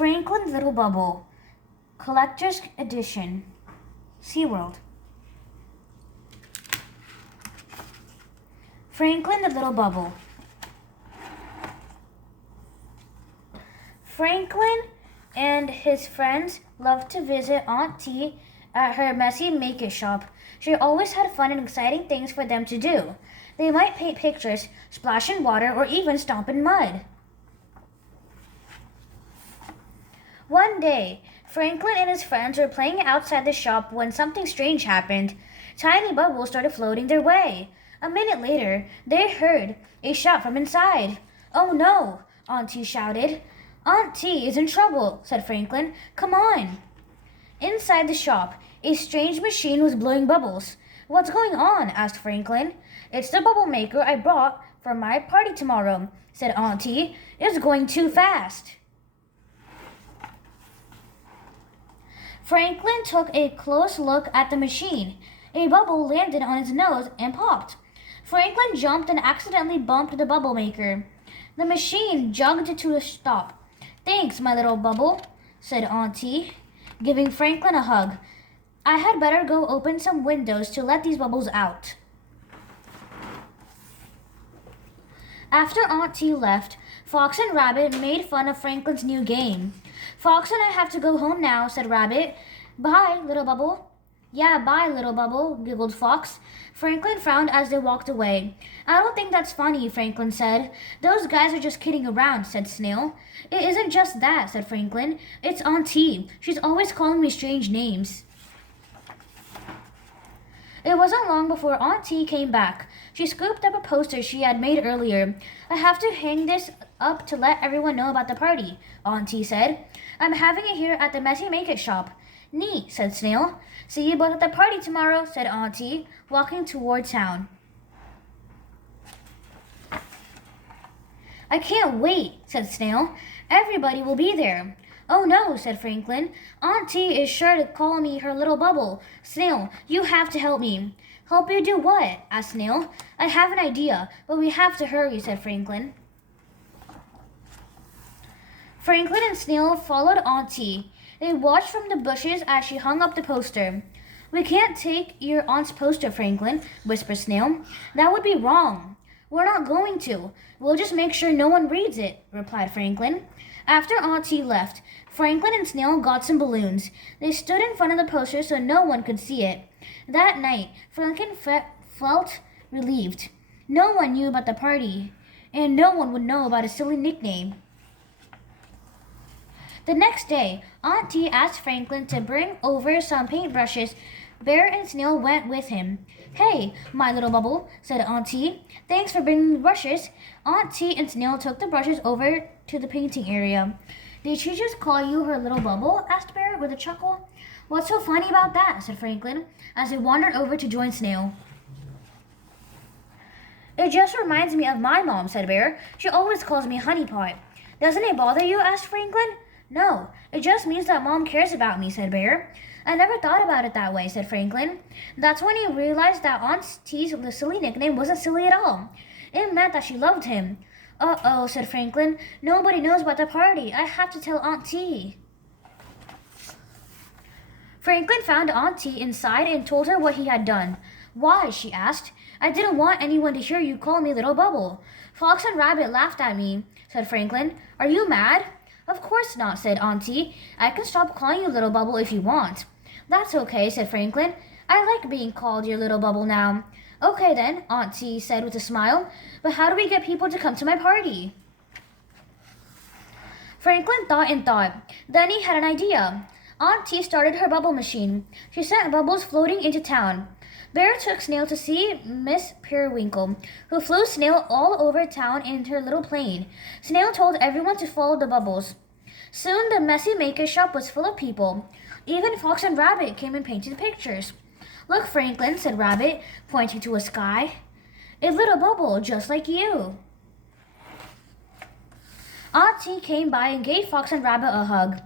Franklin Little Bubble, Collector's Edition, SeaWorld. Franklin the Little Bubble. Franklin and his friends loved to visit Aunt T at her messy make-it shop. She always had fun and exciting things for them to do. They might paint pictures, splash in water, or even stomp in mud. One day, Franklin and his friends were playing outside the shop when something strange happened. Tiny bubbles started floating their way. A minute later, they heard a shout from inside. "Oh no!" Auntie shouted. "Aunt T is in trouble," said Franklin. "Come on." Inside the shop, a strange machine was blowing bubbles. "What's going on?" asked Franklin. "It's the bubble maker I brought for my party tomorrow," said Auntie. "It's going too fast." Franklin took a close look at the machine. A bubble landed on his nose and popped. Franklin jumped and accidentally bumped the bubble maker. The machine jogged to a stop. "Thanks, my little bubble," said Auntie, giving Franklin a hug. "I had better go open some windows to let these bubbles out." After Auntie left, Fox and Rabbit made fun of Franklin's new game. "Fox and I have to go home now," said Rabbit. "Bye, little bubble." "Yeah, bye, little bubble," giggled Fox. Franklin frowned as they walked away. "I don't think that's funny," Franklin said. "Those guys are just kidding around," said Snail. "It isn't just that," said Franklin. "It's Auntie. She's always calling me strange names." It wasn't long before Auntie came back. She scooped up a poster she had made earlier. "I have to hang this up to let everyone know about the party," Auntie said. "I'm having it here at the Messy Make-It shop." "Neat," said Snail. "See you both at the party tomorrow," said Auntie, walking toward town. "I can't wait," said Snail. "Everybody will be there." "Oh no," said Franklin. "Auntie is sure to call me her little bubble. Snail, you have to help me." "Help you do what?" asked Snail. "I have an idea, but we have to hurry," said Franklin. Franklin and Snail followed Auntie. They watched from the bushes as she hung up the poster. "We can't take your aunt's poster, Franklin," whispered Snail. "That would be wrong." "We're not going to. We'll just make sure no one reads it," replied Franklin. After Auntie left, Franklin and Snail got some balloons. They stood in front of the poster so no one could see it. That night, Franklin felt relieved. No one knew about the party, and no one would know about his silly nickname. The next day, Auntie asked Franklin to bring over some paintbrushes. Bear and Snail went with him. "Hey, my little bubble," said Auntie. "Thanks for bringing the brushes." Auntie and Snail took the brushes over to the painting area. "Did she just call you her little bubble?" asked Bear with a chuckle. "What's so funny about that?" said Franklin, as they wandered over to join Snail. "It just reminds me of my mom," said Bear. "She always calls me Honey Pot." "Doesn't it bother you?" asked Franklin. "No, it just means that Mom cares about me," said Bear. "I never thought about it that way," said Franklin. That's when he realized that Aunt T's silly nickname wasn't silly at all. It meant that she loved him. "Uh-oh," said Franklin. "Nobody knows about the party. I have to tell Aunt T." Franklin found Auntie inside and told her what he had done. "Why?" she asked. "I didn't want anyone to hear you call me Little Bubble." "Fox and Rabbit laughed at me," said Franklin. "Are you mad?" "Of course not," said Auntie. "I can stop calling you Little Bubble if you want." "That's okay," said Franklin. "I like being called your Little Bubble now." "Okay then," Auntie said with a smile. "But how do we get people to come to my party?" Franklin thought and thought. Then he had an idea. Auntie started her bubble machine. She sent bubbles floating into town. Bear took Snail to see Miss Periwinkle, who flew Snail all over town in her little plane. Snail told everyone to follow the bubbles. Soon the Messy Maker shop was full of people. Even Fox and Rabbit came and painted pictures. "Look, Franklin," said Rabbit, pointing to a sky. "A little bubble just like you." Auntie came by and gave Fox and Rabbit a hug.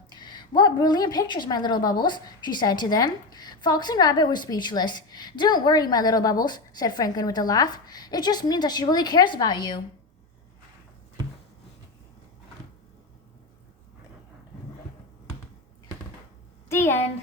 "What brilliant pictures, my little bubbles," she said to them. Fox and Rabbit were speechless. "Don't worry, my little bubbles," said Franklin with a laugh. "It just means that she really cares about you." The end.